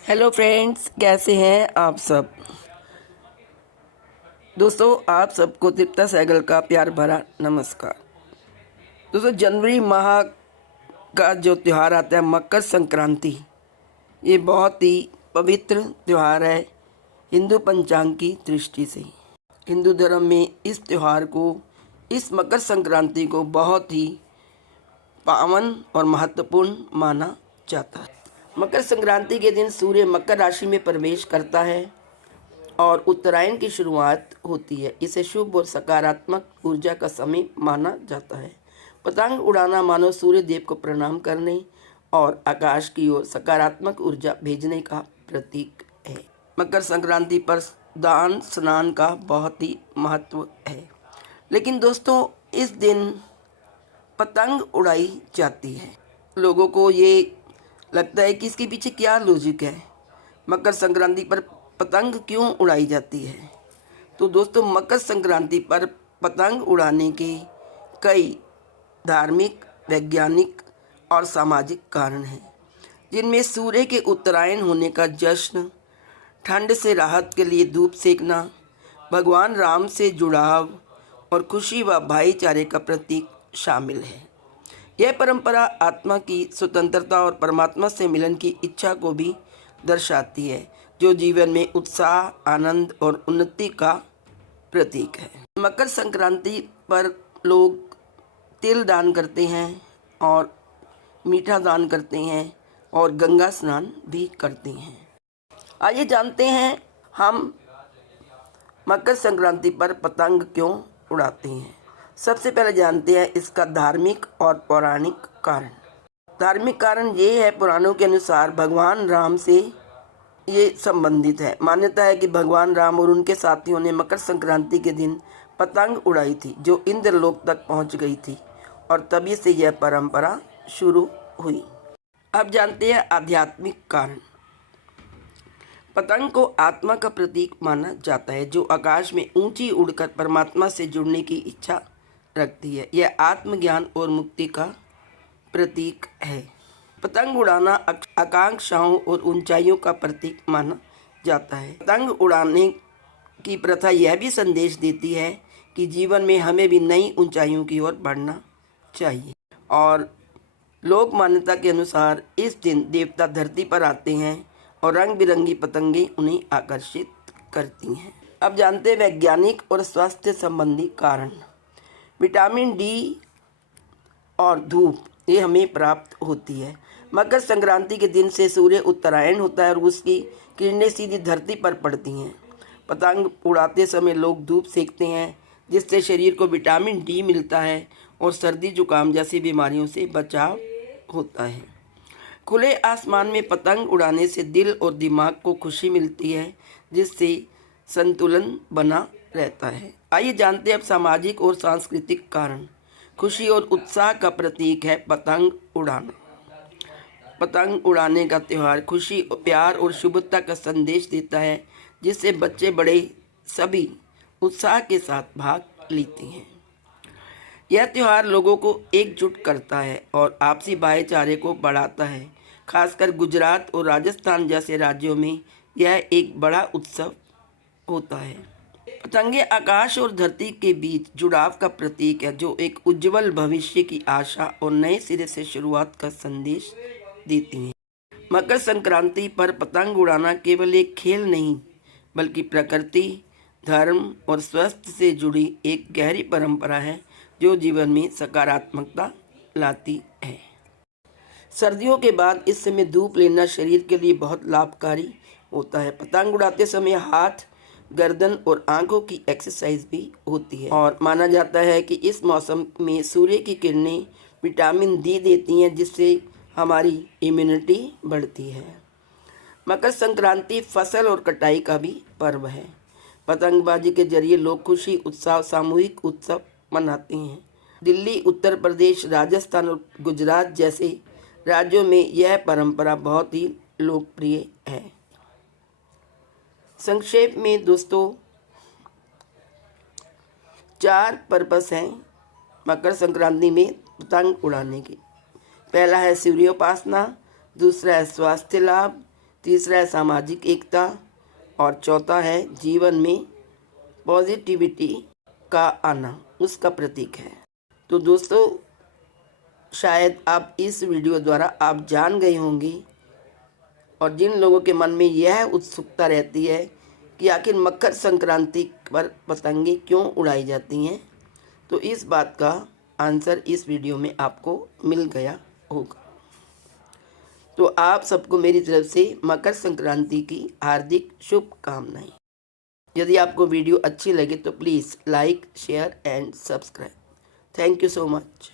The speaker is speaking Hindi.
हेलो फ्रेंड्स, कैसे हैं आप सब। दोस्तों, आप सबको तृप्ता सहगल का प्यार भरा नमस्कार। दोस्तों, जनवरी माह का जो त्यौहार आता है मकर संक्रांति, ये बहुत ही पवित्र त्यौहार है हिंदू पंचांग की दृष्टि से। हिंदू धर्म में इस त्यौहार को, इस मकर संक्रांति को बहुत ही पावन और महत्वपूर्ण माना जाता है। मकर संक्रांति के दिन सूर्य मकर राशि में प्रवेश करता है और उत्तरायण की शुरुआत होती है। इसे शुभ और सकारात्मक ऊर्जा का समय माना जाता है। पतंग उड़ाना मानो सूर्य देव को प्रणाम करने और आकाश की ओर सकारात्मक ऊर्जा भेजने का प्रतीक है। मकर संक्रांति पर दान स्नान का बहुत ही महत्व है। लेकिन दोस्तों, इस दिन पतंग उड़ाई जाती है। लोगों को ये लगता है कि इसके पीछे क्या लॉजिक है, मकर संक्रांति पर पतंग क्यों उड़ाई जाती है। तो दोस्तों, मकर संक्रांति पर पतंग उड़ाने के कई धार्मिक, वैज्ञानिक और सामाजिक कारण हैं, जिनमें सूर्य के उत्तरायण होने का जश्न, ठंड से राहत के लिए धूप सेकना, भगवान राम से जुड़ाव और खुशी व भाईचारे का प्रतीक शामिल है। यह परंपरा आत्मा की स्वतंत्रता और परमात्मा से मिलन की इच्छा को भी दर्शाती है, जो जीवन में उत्साह, आनंद और उन्नति का प्रतीक है। मकर संक्रांति पर लोग तिल दान करते हैं और मीठा दान करते हैं और गंगा स्नान भी करते हैं। आइए जानते हैं हम मकर संक्रांति पर पतंग क्यों उड़ाते हैं। सबसे पहले जानते हैं इसका धार्मिक और पौराणिक कारण। धार्मिक कारण ये है, पुराणों के अनुसार भगवान राम से ये संबंधित है। मान्यता है कि भगवान राम और उनके साथियों ने मकर संक्रांति के दिन पतंग उड़ाई थी, जो इंद्रलोक तक पहुंच गई थी और तभी से यह परंपरा शुरू हुई। अब जानते हैं आध्यात्मिक कारण। पतंग को आत्मा का प्रतीक माना जाता है, जो आकाश में ऊंची उड़कर परमात्मा से जुड़ने की इच्छा रखती है। यह आत्मज्ञान और मुक्ति का प्रतीक है। पतंग उड़ाना आकांक्षाओं और ऊंचाइयों का प्रतीक माना जाता है। पतंग उड़ाने की प्रथा यह भी संदेश देती है कि जीवन में हमें भी नई ऊंचाइयों की ओर बढ़ना चाहिए। और लोक मान्यता के अनुसार इस दिन देवता धरती पर आते हैं और रंग बिरंगी पतंगें उन्हें आकर्षित करती हैं। अब जानते हैं वैज्ञानिक और स्वास्थ्य संबंधी कारण। विटामिन डी और धूप ये हमें प्राप्त होती है। मकर संक्रांति के दिन से सूर्य उत्तरायण होता है और उसकी किरणें सीधी धरती पर पड़ती हैं। पतंग उड़ाते समय लोग धूप सेकते हैं, जिससे शरीर को विटामिन डी मिलता है और सर्दी जुकाम जैसी बीमारियों से बचाव होता है। खुले आसमान में पतंग उड़ाने से दिल और दिमाग को खुशी मिलती है, जिससे संतुलन बना रहता है। आइए जानते हैं अब सामाजिक और सांस्कृतिक कारण। खुशी और उत्साह का प्रतीक है पतंग उड़ाना। पतंग उड़ाने का त्यौहार खुशी, प्यार और शुभता का संदेश देता है, जिससे बच्चे बड़े सभी उत्साह के साथ भाग लेते हैं। यह त्यौहार लोगों को एकजुट करता है और आपसी भाईचारे को बढ़ाता है। खासकर गुजरात और राजस्थान जैसे राज्यों में यह एक बड़ा उत्सव होता है। पतंगे आकाश और धरती के बीच जुड़ाव का प्रतीक है, जो एक उज्जवल भविष्य की आशा और नए सिरे से शुरुआत का संदेश देती हैं। मकर संक्रांति पर पतंग उड़ाना केवल एक खेल नहीं, बल्कि प्रकृति, धर्म और स्वास्थ्य से जुड़ी एक गहरी परंपरा है, जो जीवन में सकारात्मकता लाती है। सर्दियों के बाद इस समय धूप लेना शरीर के लिए बहुत लाभकारी होता है। पतंग उड़ाते समय हाथ, गर्दन और आंखों की एक्सरसाइज भी होती है और माना जाता है कि इस मौसम में सूर्य की किरणें विटामिन डी देती हैं, जिससे हमारी इम्यूनिटी बढ़ती है। मकर संक्रांति फसल और कटाई का भी पर्व है। पतंगबाजी के जरिए लोग खुशी, उत्साह, सामूहिक उत्सव मनाते हैं। दिल्ली, उत्तर प्रदेश, राजस्थान और गुजरात जैसे राज्यों में यह परंपरा बहुत ही लोकप्रिय है। संक्षेप में दोस्तों, 4 पर्पस हैं मकर संक्रांति में पतंग उड़ाने के। पहला है सूर्योपासना, दूसरा है स्वास्थ्य लाभ, तीसरा है सामाजिक एकता और चौथा है जीवन में पॉजिटिविटी का आना, उसका प्रतीक है। तो दोस्तों, शायद आप इस वीडियो द्वारा आप जान गए होंगे, और जिन लोगों के मन में यह उत्सुकता रहती है कि आखिर मकर संक्रांति पर पतंगे क्यों उड़ाई जाती हैं, तो इस बात का आंसर इस वीडियो में आपको मिल गया होगा। तो आप सबको मेरी तरफ से मकर संक्रांति की हार्दिक शुभकामनाएं। यदि आपको वीडियो अच्छी लगे तो please like, share and subscribe. Thank you so much.